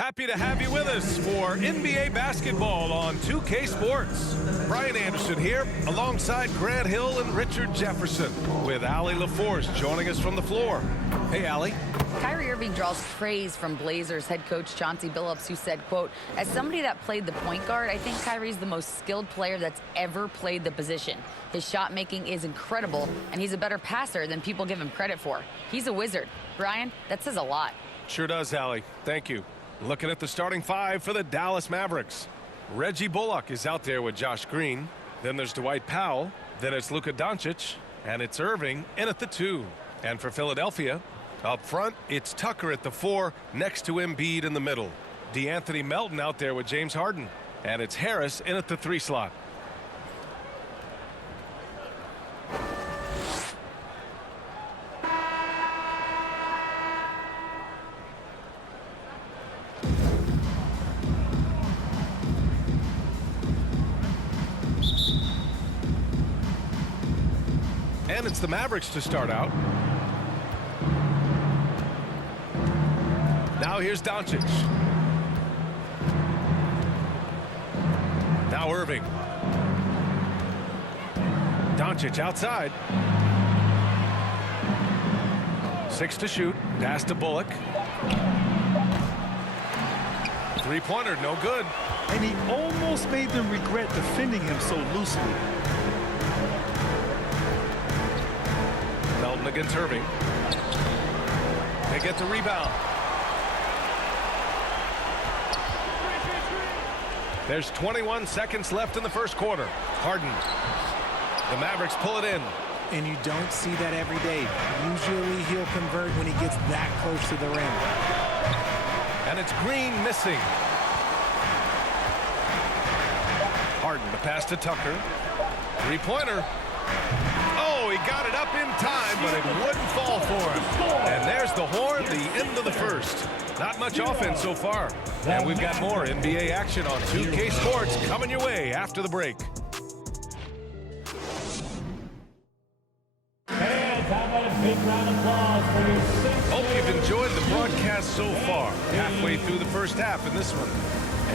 Happy to have you with us for NBA basketball on 2K Sports. Brian Anderson here, alongside Grant Hill and Richard Jefferson, with Allie LaForce joining us from the floor. Hey, Allie. Kyrie Irving draws praise from Blazers head coach Chauncey Billups, who said, quote, "As somebody that played the point guard, I think Kyrie's the most skilled player that's ever played the position. His shot making is incredible, and he's a better passer than people give him credit for. He's a wizard." Brian, that says a lot. Sure does, Allie. Thank you. Looking at the starting five for the Dallas Mavericks. Reggie Bullock is out there with Josh Green. Then there's Dwight Powell. Then it's Luka Doncic. And it's Irving in at the 2. And for Philadelphia, up front, it's Tucker at the 4, next to Embiid in the middle. DeAnthony Melton out there with James Harden. And it's Harris in at the 3 slot. And it's the Mavericks to start out. Now here's Doncic. Now Irving. Doncic outside. 6 to shoot. Pass to Bullock. Three-pointer, no good. And he almost made them regret defending him so loosely. Melton against Irving. They get the rebound. There's 21 seconds left in the first quarter. Harden. The Mavericks pull it in. And you don't see that every day. Usually he'll convert when he gets that close to the rim. And it's Green missing. Harden, the pass to Tucker. Three-pointer. Oh, he got it up in time, but it wouldn't fall for him. And there's the horn, the end of the first. Not much offense so far. And we've got more NBA action on 2K Sports coming your way after the break. Hope you've enjoyed the broadcast so far. Halfway through the first half in this one.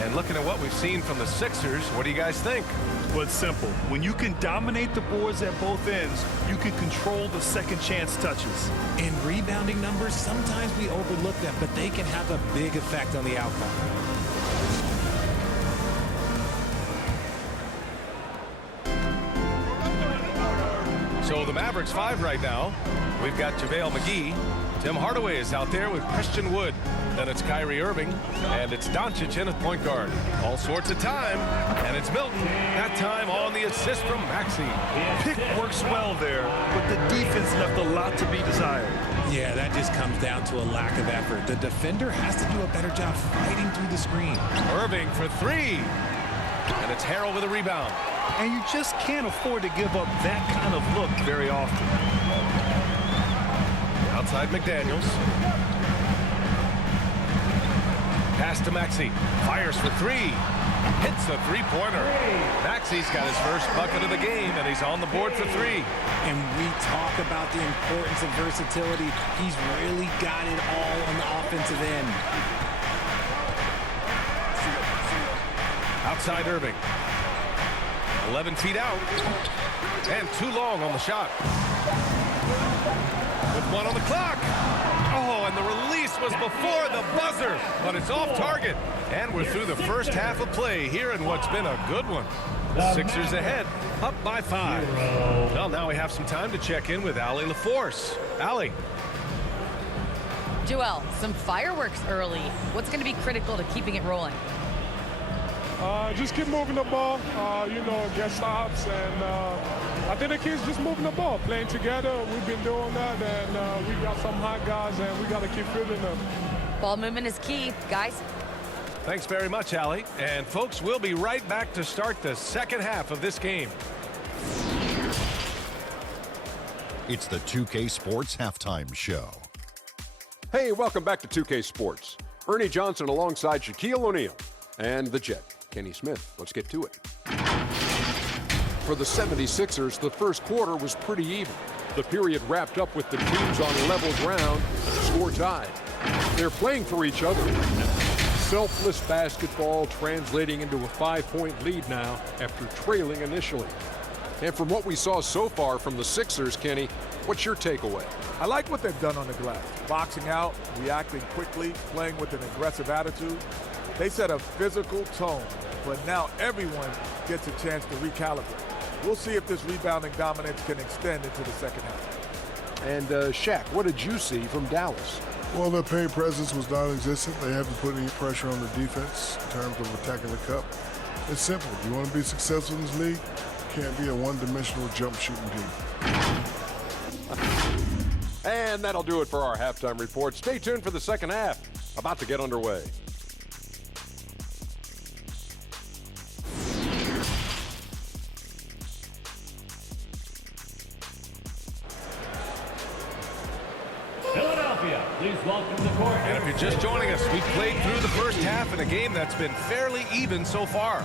And looking at what we've seen from the Sixers, what do you guys think? Well, it's simple. When you can dominate the boards at both ends, you can control the second chance touches. In rebounding numbers, sometimes we overlook them, but they can have a big effect on the outcome. So the Mavericks 5 right now. We've got JaVale McGee. Tim Hardaway is out there with Christian Wood. Then it's Kyrie Irving, and it's Doncic in at point guard. All sorts of time, and it's Milton. That time on the assist from Maxey. Pick works well there, but the defense left a lot to be desired. Yeah, that just comes down to a lack of effort. The defender has to do a better job fighting through the screen. Irving for 3. And it's Harrell with a rebound. And you just can't afford to give up that kind of look very often. Outside McDaniels. Pass to Maxey. Fires for 3. Hits a three-pointer. Maxey's got his first bucket of the game, and he's on the board for 3. And we talk about the importance of versatility. He's really got it all on the offensive end. Outside Irving. 11 feet out. And too long on the shot. With 1 on the clock. Oh, and the release was before the buzzer, but it's off target. And we're through the first half of play here in what's been a good one. Sixers ahead, up by 5. Well, now we have some time to check in with Allie LaForce. Allie. Joel, some fireworks early. What's going to be critical to keeping it rolling? Just keep moving the ball, get stops, and I think the kids just moving the ball, playing together. We've been doing that, and we got some hot guys, and we got to keep fielding them. Ball movement is key, guys. Thanks very much, Allie. And folks, we'll be right back to start the second half of this game. It's the 2K Sports Halftime Show. Hey, welcome back to 2K Sports. Ernie Johnson alongside Shaquille O'Neal and the Jet, Kenny Smith. Let's get to it. For the 76ers, the first quarter was pretty even. The period wrapped up with the teams on level ground, score tied. They're playing for each other. Selfless basketball translating into a 5-point lead now after trailing initially. And from what we saw so far from the Sixers, Kenny, what's your takeaway? I like what they've done on the glass. Boxing out, reacting quickly, playing with an aggressive attitude. They set a physical tone, but now everyone gets a chance to recalibrate. We'll see if this rebounding dominance can extend into the second half. And Shaq, what did you see from Dallas? Well, their paint presence was non-existent. They haven't put any pressure on the defense in terms of attacking the cup. It's simple. If you want to be successful in this league, you can't be a one-dimensional jump shooting team. And that'll do it for our halftime report. Stay tuned for the second half. About to get underway. Philadelphia, please welcome the court. And if you're just joining us, we played through the first half in a game that's been fairly even so far.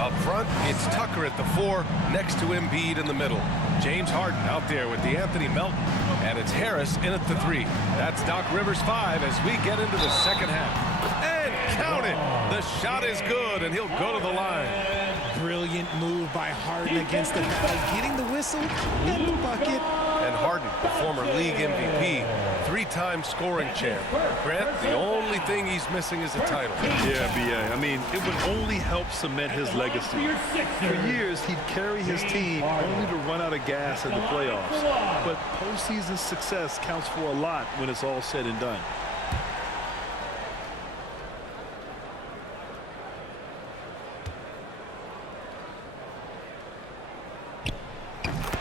Up front, it's Tucker at the 4, next to Embiid in the middle. James Harden out there with DeAnthony Melton, and it's Harris in at the 3. That's Doc Rivers 5 as we get into the second half. And count it! The shot is good, and he'll go to the line. Brilliant move by Harden against the foul, getting the whistle and the bucket. And Harden, the former league MVP, 3-time scoring champ. Grant, the only thing he's missing is a title. Yeah, B.A. I mean, it would only help cement his legacy. For years, he'd carry his team only to run out of gas in the playoffs. But postseason success counts for a lot when it's all said and done.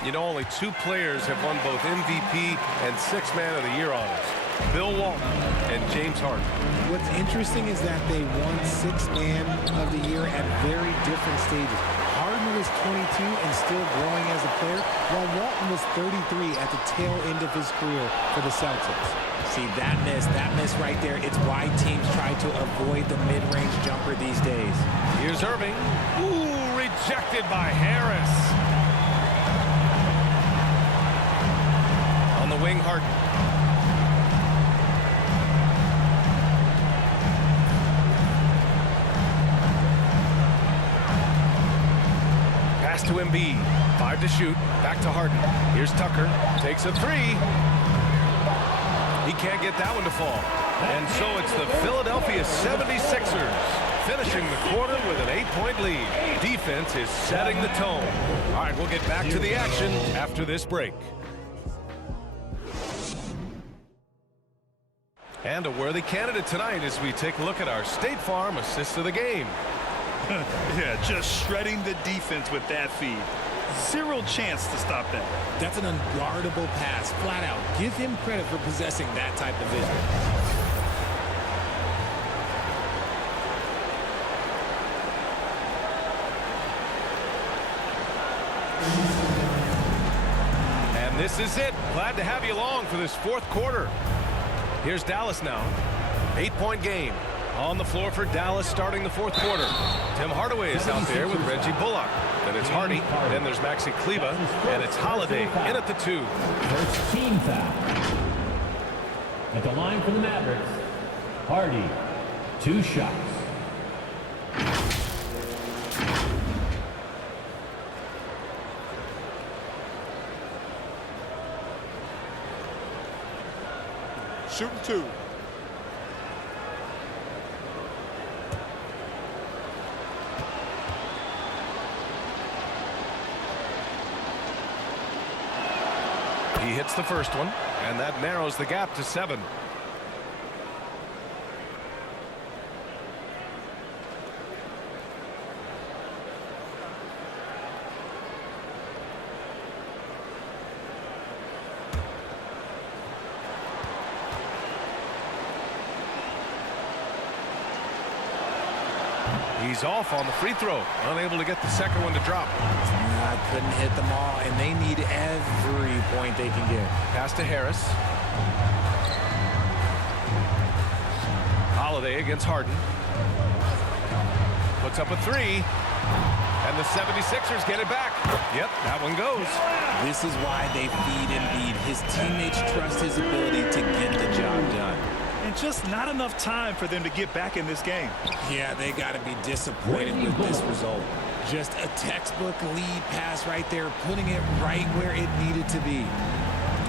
You know, only 2 players have won both MVP and 6th Man of the Year honors. Bill Walton and James Harden. What's interesting is that they won 6th Man of the Year at very different stages. Harden was 22 and still growing as a player, while Walton was 33 at the tail end of his career for the Celtics. See, that miss right there, it's why teams try to avoid the mid-range jumper these days. Here's Irving. Ooh, rejected by Harris. On the wing, Harden. Pass to Embiid. 5 to shoot. Back to Harden. Here's Tucker. Takes a 3. He can't get that one to fall. And so it's the Philadelphia 76ers finishing the quarter with an 8-point lead. Defense is setting the tone. All right, we'll get back to the action after this break. And a worthy candidate tonight as we take a look at our State Farm assist of the game. Yeah, just shredding the defense with that feed. Zero chance to stop that. That's an unguardable pass, flat out. Give him credit for possessing that type of vision. And this is it. Glad to have you along for this 4th quarter. Here's Dallas now. 8-point game. On the floor for Dallas starting the 4th quarter. Tim Hardaway is out there with Reggie Bullock. Then it's Hardy. Then there's Maxi Kleba. And it's Holiday in at the 2. First team foul. At the line for the Mavericks, Hardy, 2 shots. Shooting 2. He hits the first one, and that narrows the gap to 7. He's off on the free throw, unable to get the second one to drop. Couldn't hit them all, and they need every point they can get. Pass to Harris. Holiday against Harden. Puts up a 3. And the 76ers get it back. Yep, that one goes. This is why they feed Embiid. His teammates trust his ability to get the job done. And just not enough time for them to get back in this game. Yeah, they got to be disappointed with this result. Just a textbook lead pass right there, putting it right where it needed to be.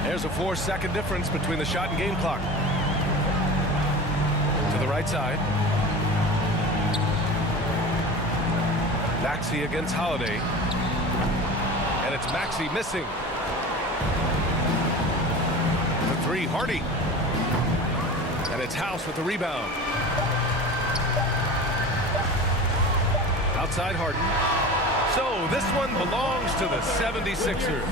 There's a 4-second difference between the shot and game clock. To the right side. Maxey against Holiday. And it's Maxey missing. The three, Hardy. And it's House with the rebound. Outside Harden. So this one belongs to the 76ers.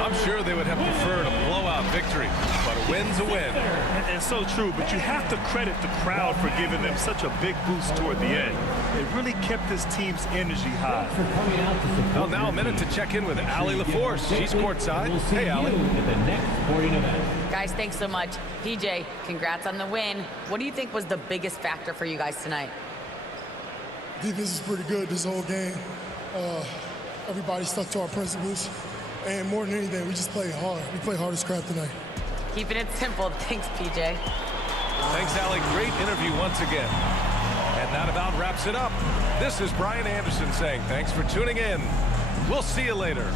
I'm sure they would have preferred a blowout victory, but a win's a win. And so true, but you have to credit the crowd for giving them such a big boost toward the end. They really kept this team's energy high. Well, now a minute to check in with Allie LaForce. She's courtside. Hey, Allie. Guys, thanks so much. PJ, congrats on the win. What do you think was the biggest factor for you guys tonight? Defense is pretty good this whole game. Everybody stuck to our principles. And more than anything, we just played hard. We played hard as crap tonight. Keeping it simple. Thanks, PJ. Thanks, Allie. Great interview once again. And that about wraps it up. This is Brian Anderson saying thanks for tuning in. We'll see you later.